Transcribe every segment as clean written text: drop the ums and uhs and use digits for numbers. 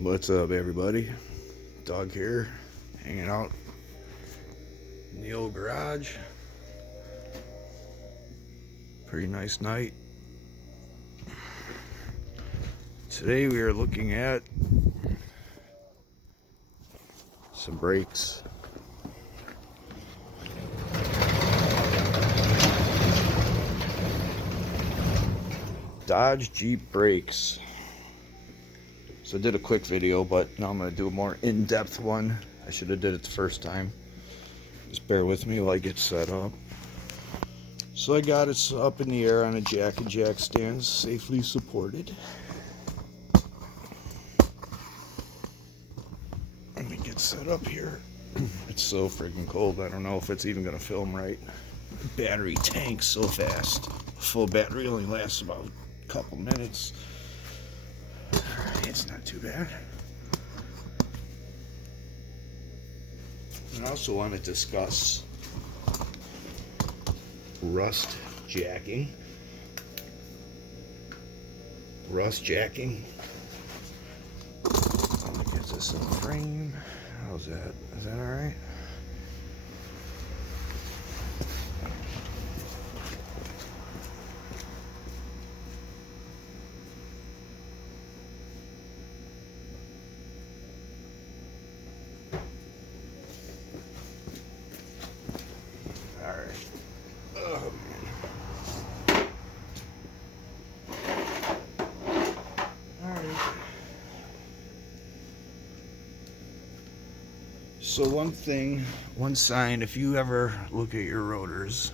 What's up, everybody? Doug here, hanging out in the old garage. Pretty nice night. Today we are looking at some brakes. Dodge Jeep brakes. So I did a quick video, but now I'm going to do a more in-depth one. I should have did it the first time. Just bear with me while I get set up. So I got it up in the air on a jack and jack stands, safely supported. Let me get set up here. It's so freaking cold. I don't know if it's even going to film right. Battery tanks so fast. Full battery only lasts about a couple minutes. It's not too bad. I also want to discuss rust jacking. Rust jacking. Let me get this in the frame. How's that? Is that alright? So one sign, if you ever look at your rotors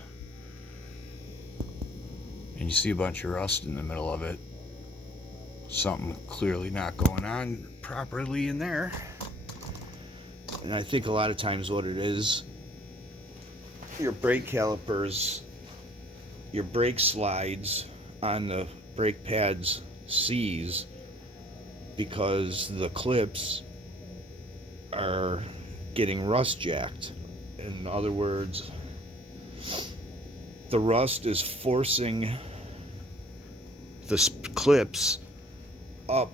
and you see a bunch of rust in the middle of it, something clearly not going on properly in there. And I think a lot of times what it is, your brake calipers, your brake slides on the brake pads seize because the clips are getting rust jacked. In other words, the rust is forcing the clips up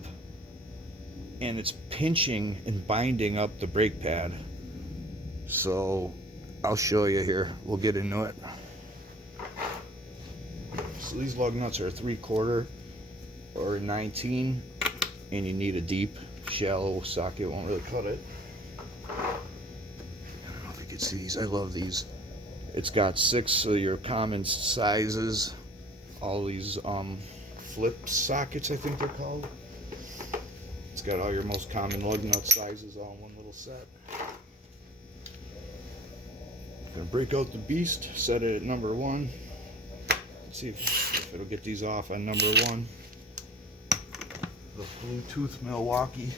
and it's pinching and binding up the brake pad. So I'll show you here. We'll get into it. So these lug nuts are a 3/4 or a 19, and you need a deep, shallow socket. Won't really cut it. I don't know if you can see these. I love these. It's got 6 of your common sizes. All these flip sockets, I think they're called. It's got all your most common lug nut sizes all in one little set. Gonna break out the beast, set it at number 1. Let's see if it'll get these off on number 1. The Bluetooth Milwaukee.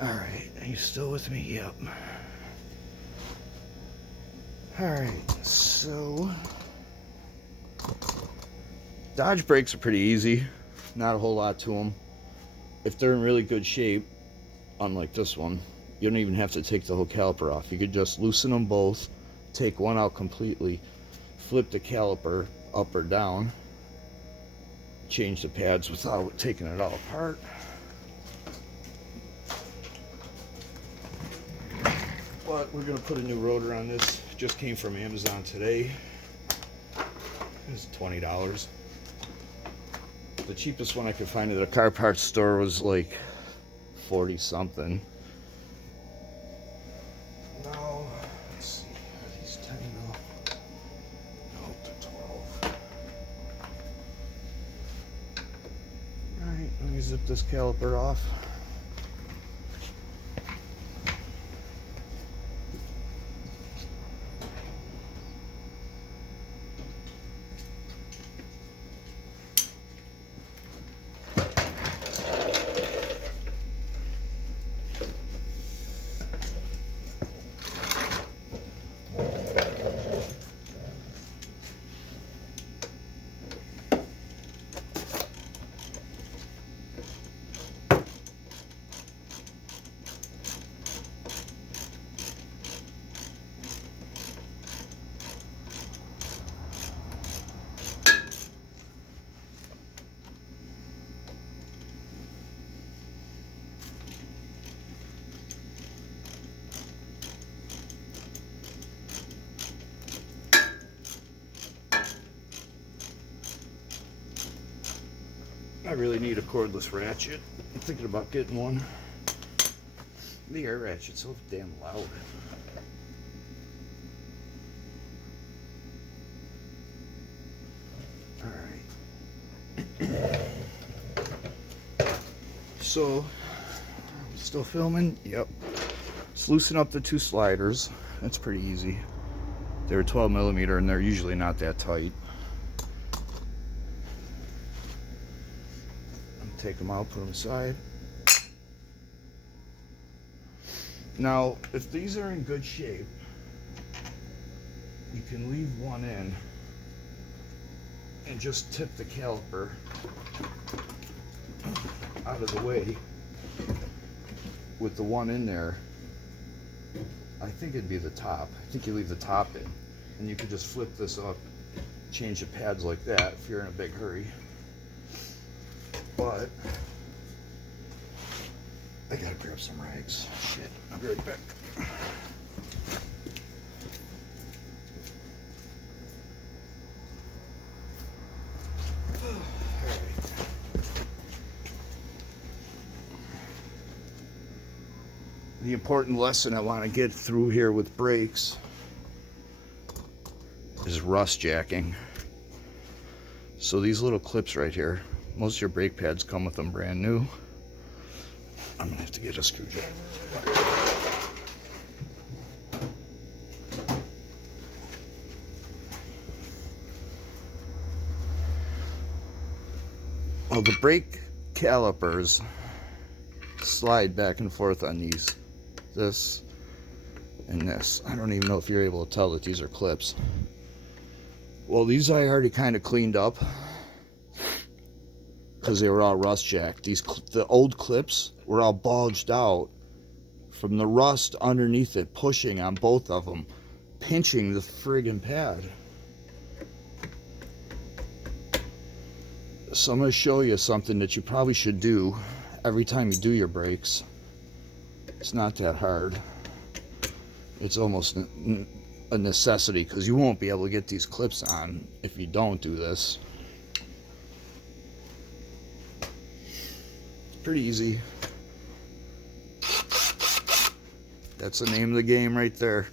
Alright, are you still with me? Yep. Alright, so Dodge brakes are pretty easy. Not a whole lot to them. If they're in really good shape, unlike this one, you don't even have to take the whole caliper off. You could just loosen them both, take one out completely, flip the caliper up or down, change the pads without taking it all apart. But we're gonna put a new rotor on this. Just came from Amazon today. It's $20. The cheapest one I could find at a car parts store was like 40 something. Now, let's see, are these 10 mil? No, they're 12. Alright, let me zip this caliper off. I really need a cordless ratchet. I'm thinking about getting one. The air ratchet's so damn loud. Alright. So, still filming? Yep. Just loosen up the two sliders. That's pretty easy. They're 12mm and they're usually not that tight. Take them out, put them aside. Now, if these are in good shape, you can leave one in and just tip the caliper out of the way with the one in there. I think it'd be the top. I think you leave the top in and you could just flip this up, change the pads like that if you're in a big hurry. But I gotta grab some rags. Shit, I'll be right back. The important lesson I want to get through here with brakes is rust jacking. So these little clips right here, most of your brake pads come with them brand new. I'm gonna have to get a screwdriver. Well, the brake calipers slide back and forth on these. This and this. I don't even know if you're able to tell that these are clips. Well, these I already kind of cleaned up because they were all rust jacked. The old clips were all bulged out from the rust underneath it, pushing on both of them, pinching the friggin' pad. So I'm going to show you something that you probably should do every time you do your brakes. It's not that hard. It's almost a necessity because you won't be able to get these clips on if you don't do this. It's pretty easy. That's the name of the game right there.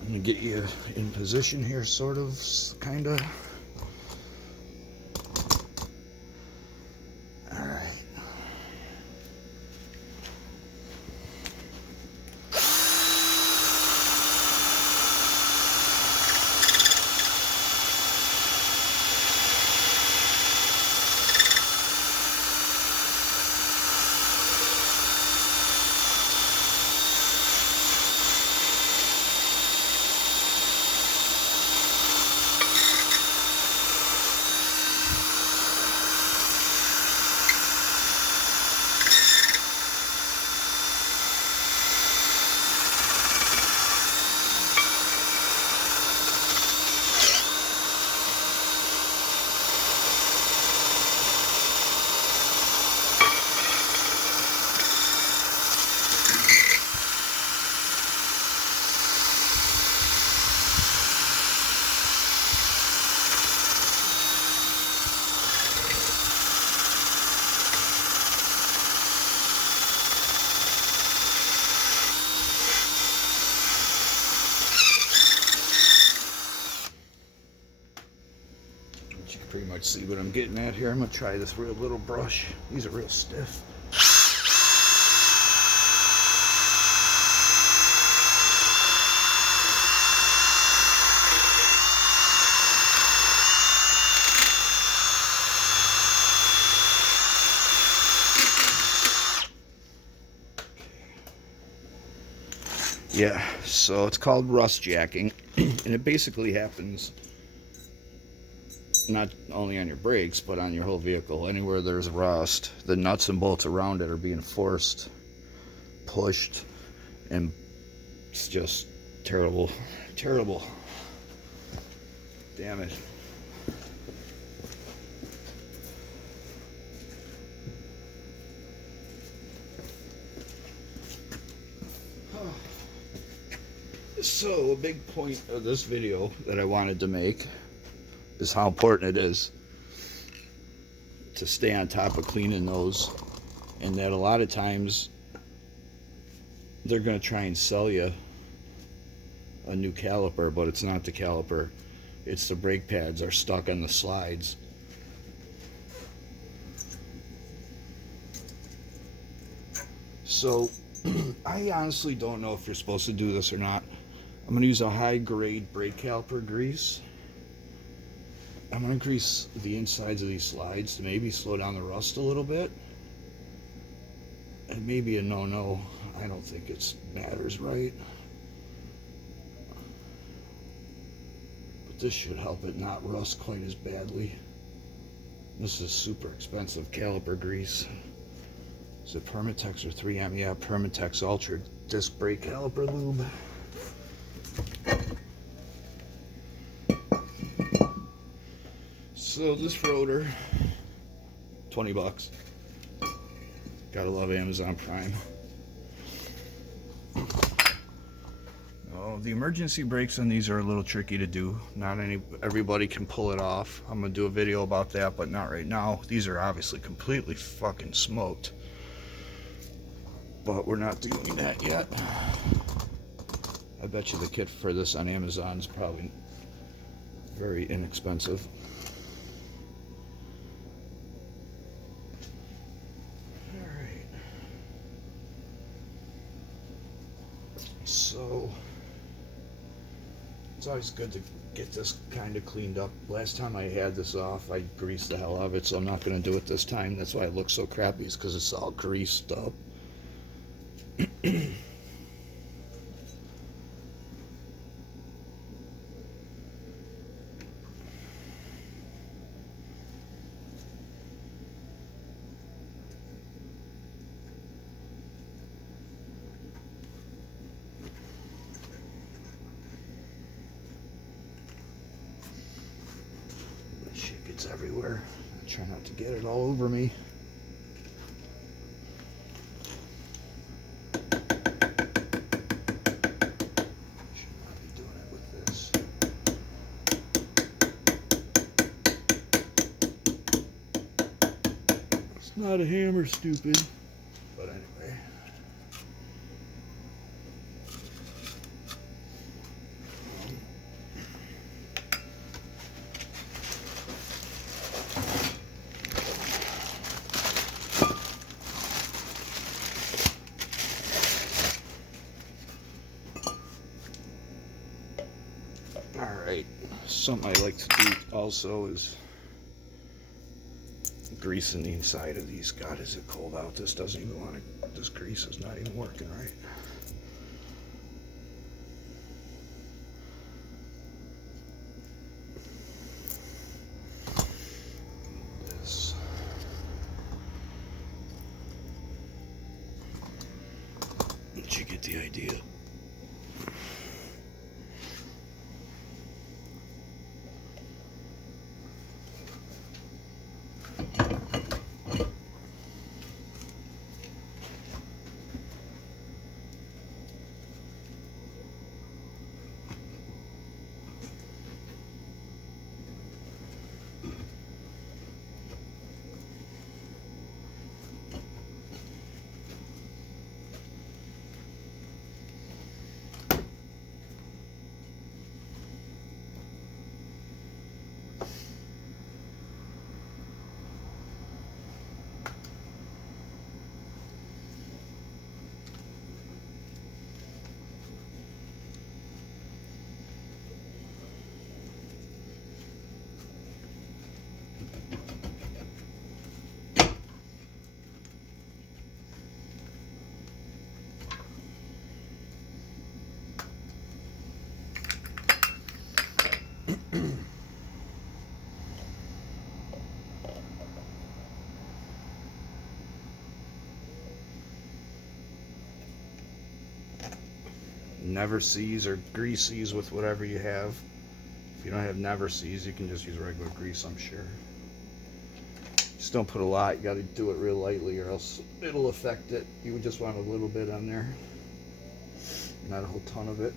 I'm gonna get you in position here, sort of, kinda. You can pretty much see what I'm getting at here. I'm going to try this real little brush. These are real stiff. Yeah, so it's called rust jacking, and it basically happens not only on your brakes, but on your whole vehicle. Anywhere there's rust, the nuts and bolts around it are being forced, pushed, and it's just terrible, terrible. Damn it. So, a big point of this video that I wanted to make is how important it is to stay on top of cleaning those, and that a lot of times they're going to try and sell you a new caliper, but it's not the caliper, it's the brake pads are stuck on the slides. So I honestly don't know if you're supposed to do this or not. I'm going to use a high grade brake caliper grease. I'm going to grease the insides of these slides to maybe slow down the rust a little bit. And maybe a no-no. I don't think it matters, right? But this should help it not rust quite as badly. This is super expensive caliper grease. Is it Permatex or 3M? Yeah, Permatex Ultra Disc Brake Caliper Lube. So this rotor, 20 bucks. Gotta love Amazon Prime. Oh, the emergency brakes on these are a little tricky to do. Not everybody can pull it off. I'm gonna do a video about that, but not right now. These are obviously completely fucking smoked. But we're not doing that yet. I bet you the kit for this on Amazon is probably very inexpensive. Alright. So, it's always good to get this kind of cleaned up. Last time I had this off, I greased the hell out of it, so I'm not going to do it this time. That's why it looks so crappy, is because it's all greased up. That shit gets everywhere. I try not to get it all over me. Not a hammer, stupid. But anyway. Alright. Something I like to do also is greasing the inside of these. God, is it cold out? This doesn't even want to, this grease is not even working right. This. Did you get the idea? Never seas or grease these with whatever you have. If you don't have never seas, you can just use regular grease, I'm sure. Just don't put a lot. You got to do it real lightly or else it'll affect it. You would just want a little bit on there, not a whole ton of it.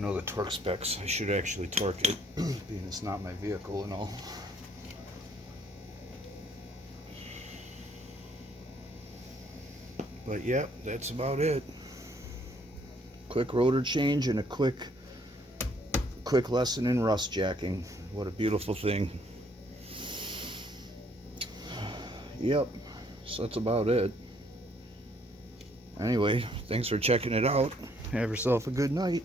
don't know the torque specs. I should actually torque it, being it's not my vehicle and all. But yeah, that's about it. Quick rotor change and a quick lesson in rust jacking. What a beautiful thing. Yep, so that's about it. Anyway, thanks for checking it out. Have yourself a good night.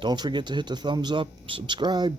Don't forget to hit the thumbs up, subscribe.